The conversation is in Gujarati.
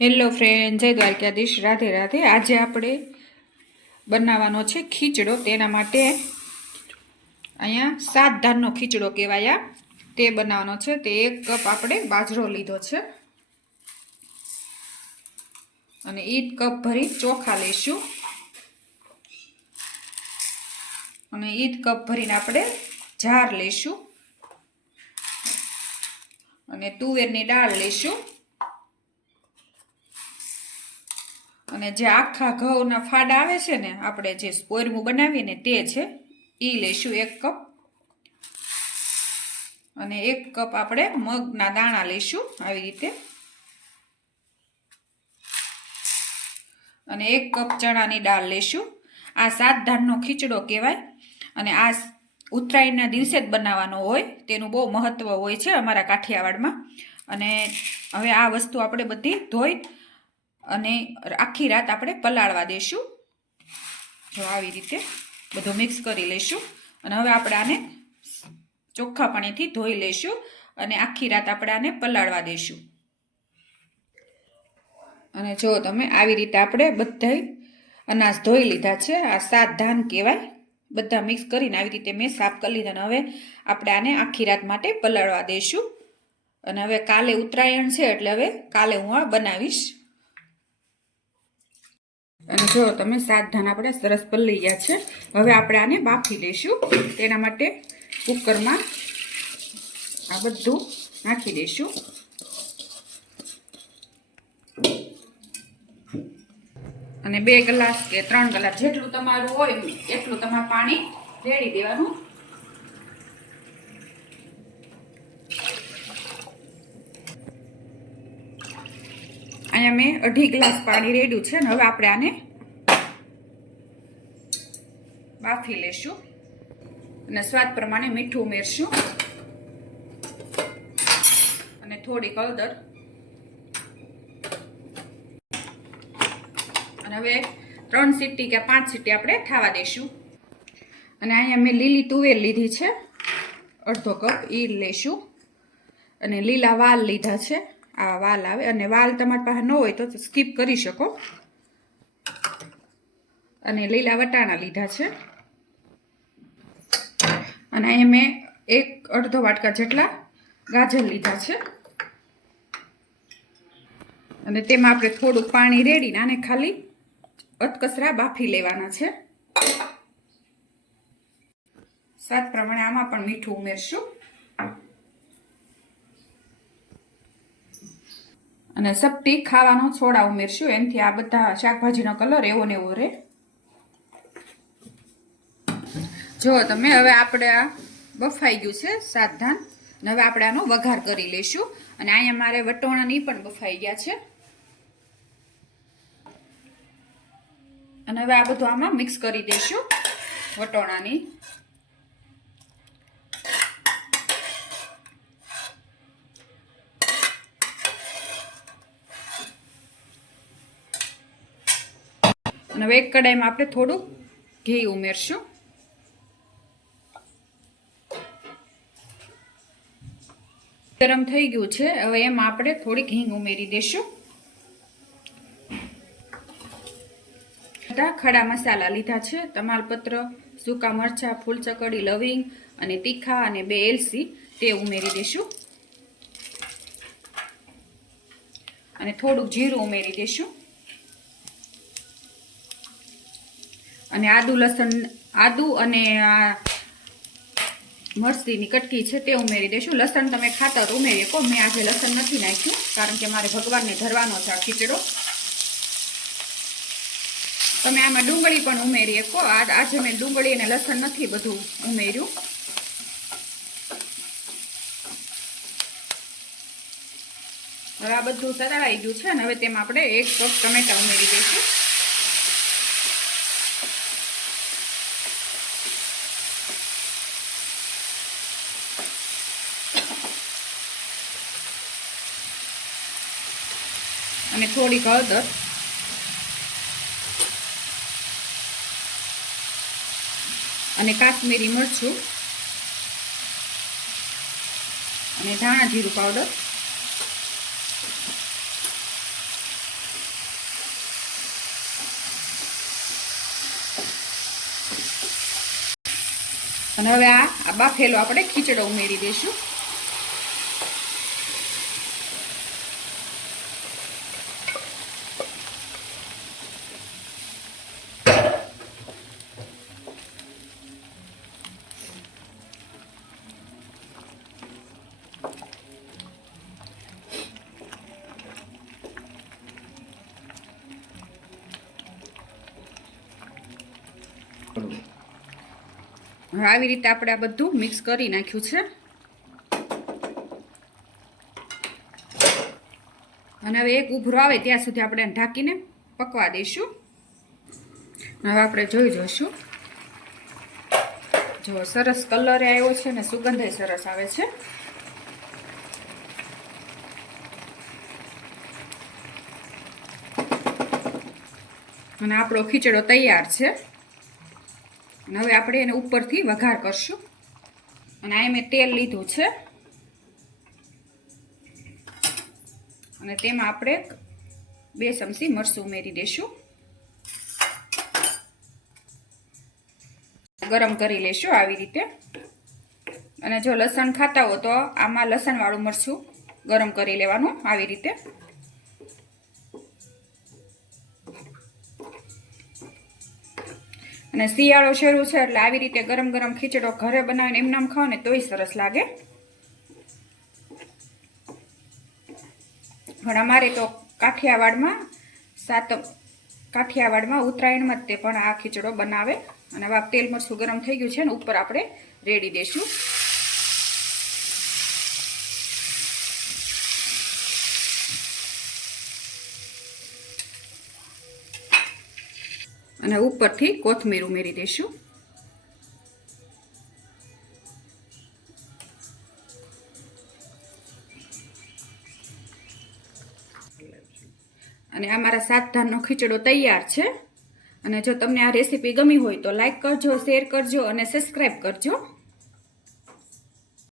હેલો ફ્રેન્ડ, જય દ્વારકાધીશ, રાધે રાધે। આજે આપણે બનાવવાનો છે ખીચડો। તેના માટે અહીંયા 7 ધાનનો ખીચડો કહેવાય તે બનાવવાનો છે। તે 1 કપ આપણે બાજરો લીધો છે અને 1 કપ ભરી ચોખા લઈશું અને 1 કપ ભરીને આપણે જાર લઈશું અને તુવેરની દાળ લઈશું અને જે આખા ઘઉંના ફાડા આવે છે ને, આપણે જે પોરમું બનાવીએ ને તે છે, એ લઈશું 1 કપ અને 1 કપ આપણે મગના દાણા લઈશું આવી રીતે અને 1 કપ ચણાની દાળ લઈશું। આ 7 ધાનનો ખીચડો કહેવાય અને આ ઉત્તરાયણના દિવસે જ બનાવવાનો હોય, તેનું બહુ મહત્વ હોય છે અમારા કાઠિયાવાડમાં। અને હવે આ વસ્તુ આપણે બધી ધોઈ અને આખી રાત આપણે પલાળવા દઈશું। જો આવી રીતે બધું મિક્સ કરી લઈશું અને હવે આપણે આને ચોખ્ખા પાણીથી ધોઈ લઈશું અને આખી રાત આપણે આને પલાળવા દઈશું। અને જો તમે આવી રીતે આપણે બધા અનાજ ધોઈ લીધા છે। આ 7 ધાન કહેવાય, બધા મિક્સ કરીને આવી રીતે મેં સાફ કરી લીધા અને હવે આપણે આને આખી રાત માટે પલાળવા દઈશું અને હવે કાલે ઉત્તરાયણ છે એટલે હવે કાલે હું આ બનાવીશ। અને જો તમે 7 ધાન આપણે સરસ પલળી ગયા છે। હવે આપણે આને બાફી લઈશું। તેના માટે કુકરમાં આ બધું નાખી દઈશું અને 2 ગ્લાસ કે 3 ગ્લાસ જેટલું તમારું હોય એટલું તમારે પાણી રેડી દેવાનું। અહીંયા મેં 2.5 ગ્લાસ પાણી રેડ્યું છે અને હવે આપણે આને બાફી લેશું અને સ્વાદ પ્રમાણે મીઠું ઉમેરશું અને થોડીક હળદર અને હવે 3 સીટી કે 5 સીટી આપણે થવા દઈશું। અને અહીંયા મેં લીલી તુવેર લીધી છે, 1/2 કપ એ લઈશું અને લીલા વાલ લીધા છે, આ વાલ આવે અને વાલ તમારી પાસે ન હોય તો સ્કીપ કરી શકો અને લીલા વટાણા લીધા છે અને અહીંયા મેં 1/2 વાટકા જેટલા ગાજર લીધા છે અને તેમાં આપણે થોડું પાણી રેડીને આને ખાલી અધકચરા બાફી લેવાના છે। સ્વાદ પ્રમાણે આમાં પણ મીઠું ઉમેરશું અને સપટી ખાવાનો સોડા ઉમેરશું, એનાથી આ બધા શાકભાજીનો કલર એવો ને એવો રહે। જો તમે હવે આપણે આ બફાઈ ગયું છે 7 ધાન અને હવે આપણે આનો વઘાર કરી લઈશું અને અહીંયા મારે વટોણાની પણ બફાઈ ગયા છે અને હવે આ બધું આમાં મિક્સ કરી દઈશું વટોણાની અને હવે એક કડાઈમાં આપણે થોડું ઘી ઉમેરશું ગરમ થઈ ગયું છે। હવે એમાં આપણે થોડીક હિંગ ઉમેરી દઈશું। ખડા મસાલા લીધા છે, તમાલપત્ર, સૂકા મરચાં, ફૂલચકડી, લવિંગ અને તીખા અને 2 એલચી તે ઉમેરી દઈશું અને થોડુંક જીરું ઉમેરી દઈશું અને આદુ અને આ મરચીની કટકી છે તે ઉમેરી દઈશું। લસણ તમે ખાતર ઉમેરી શકો, મેં આજે લસણ નથી નાખ્યું કારણ કે મારે ભગવાનને ધરવાનો છે આ ખીચડો। તમે આમાં ડુંગળી પણ ઉમેરી શકો, આજે મેં ડુંગળી અને લસણ નથી બધું ઉમેર્યું। હવે આ બધું તળાઈ ગયું છે અને હવે તેમાં આપણે 1 કપ ટમેટા ઉમેરી દઈશું અને થોડીક હળદર અને કાશ્મીરી મરચું અને ધાણા જીરું પાવડર અને હવે આ બાફેલો આપણે ખીચડો ઉમેરી દઈશું. હવે આવી રીતે આપણે આ બધું મિક્સ કરી નાખ્યું છે. અને હવે એક ઉભરો આવે ત્યાં સુધી આપણે ઢાંકીને પકવા દઈશું. હવે આપણે જોઈશું. જો સરસ કલર આવ્યો છે ને સુગંધ સરસ આવે છે. અને આપણો ખીચડો તૈયાર છે. અને હવે આપણે એને ઉપરથી વઘાર કરશું. અને આ મેં તેલ લીધું છે અને તેમાં આપણે 2 ચમચી મરચું ઉમેરી દઈશું. ગરમ કરી લેશું આવી રીતે. અને જો લસણ ખાતા હો તો આમાં લસણવાળું મરચું ગરમ કરી લેવાનું આવી રીતે. અને શિયાળો શરૂ છે એટલે આવી રીતે ગરમ ગરમ ખીચડો ઘરે બનાવીને એમ નામ ખાઓ ને તોય સરસ લાગે. પણ અમારે તો કાઠિયાવાડમાં ઉત્તરાયણમાં જ તે પણ આ ખીચડો બનાવે. અને હવે તેલ મરચું ગરમ થઈ ગયું છે ને ઉપર આપણે રેડી દઈશું. અને ઉપરથી કોથમીર ઉમેરી દઈશું. અને આ મારા 7 ધાનનો ખીચડો તૈયાર છે. અને જો તમને આ રેસીપી ગમી હોય તો લાઈક કરજો, શેર કરજો અને સબસ્ક્રાઈબ કરજો.